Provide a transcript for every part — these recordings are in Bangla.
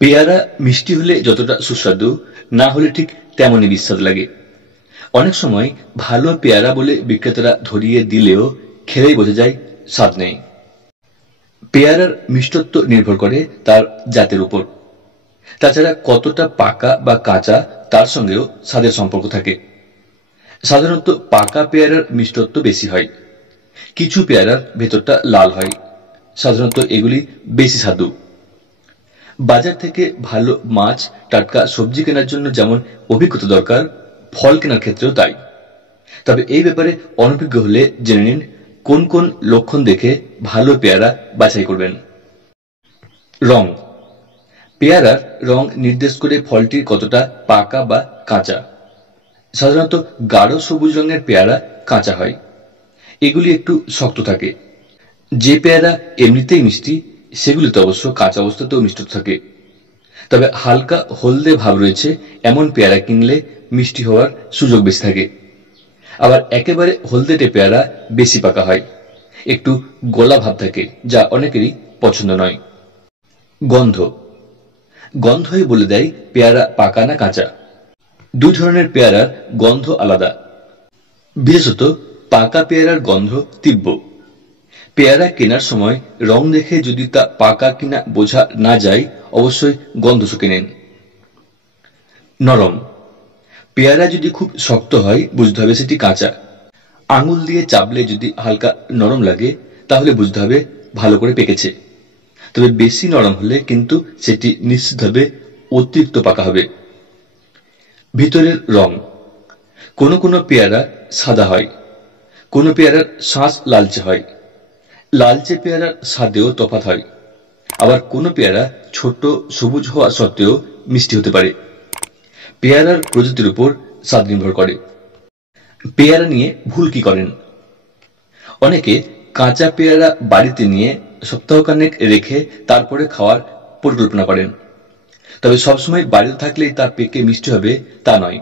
পেয়ারা মিষ্টি হলে যতটা সুস্বাদু, না হলে ঠিক তেমনই বিস্বাদ লাগে। অনেক সময় ভালো পেয়ারা বলে বিক্রেতারা ধরিয়ে দিলেও খেলেই বোঝা যায় স্বাদ নেই। পেয়ারার মিষ্টত্ব নির্ভর করে তার জাতের উপর। তাছাড়া কতটা পাকা বা কাঁচা তার সঙ্গেও স্বাদের সম্পর্ক থাকে। সাধারণত পাকা পেয়ারার মিষ্টত্ব বেশি হয়। কিছু পেয়ারার ভেতরটা লাল হয়, সাধারণত এগুলি বেশি স্বাদু। বাজার থেকে ভালো মাছ, টাটকা সবজি কেনার জন্য যেমন অভিজ্ঞতা দরকার, ফল কেনার ক্ষেত্রেও তাই। তবে এই ব্যাপারে অনভিজ্ঞ হলে জেনে নিন কোন কোন লক্ষণ দেখে ভালো পেয়ারা বাছাই করবেন। রং। পেয়ারার রং নির্দেশ করে ফলটির কতটা পাকা বা কাঁচা। সাধারণত গাঢ় সবুজ রঙের পেয়ারা কাঁচা হয়, এগুলি একটু শক্ত থাকে। যে পেয়ারা এমনিতেই মিষ্টি সেগুলিতে অবশ্য কাঁচা অবস্থাতেও মিষ্টতা থাকে। তবে হালকা হলদে ভাব রয়েছে এমন পেয়ারা কিনলে মিষ্টি হওয়ার সুযোগ বেশি থাকে। আবার একেবারে হলদেটে পেয়ারা বেশি পাকা হয়, একটু গলা ভাব থাকে, যা অনেকেরই পছন্দ নয়। গন্ধ। গন্ধই বলে দেয় পেয়ারা পাকা না কাঁচা। দুই ধরনের পেয়ারার গন্ধ আলাদা। বিশেষত পাকা পেয়ারার গন্ধ তীব্র। পেয়ারা কেনার সময় রং দেখে যদি তা পাকা কিনা বোঝা না যায়, অবশ্যই গন্ধ শুঁকে নিন। নরম। পেয়ারা যদি খুব শক্ত হয় বুঝতে হবে সেটি কাঁচা। আঙুল দিয়ে চাপলে যদি হালকা নরম লাগে তাহলে বুঝতে হবে ভালো করে পেকেছে। তবে বেশি নরম হলে কিন্তু সেটি নিশ্চিতভাবে অতিরিক্ত পাকা হবে। ভিতরের রং। কোনো কোনো পেয়ারা সাদা হয়, কোনো পেয়ারার শাঁস লালচে হয়। লালচে পেয়ারার স্বাদেও তফাৎ হয়। আবার কোনো পেয়ারা ছোট সবুজ হওয়া সত্ত্বেও মিষ্টি হতে পারে। পেয়ারার প্রজাতির উপর স্বাদ নির্ভর করে। পেয়ারা নিয়ে ভুল কি করেন? অনেকে কাঁচা পেয়ারা বাড়িতে নিয়ে সপ্তাহখানেক রেখে তারপরে খাওয়ার পরিকল্পনা করেন। তবে সবসময় বাড়িতে থাকলেই তা পেকে মিষ্টি হবে তা নয়,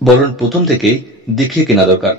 বরং প্রথম থেকেই দেখে কেনা দরকার।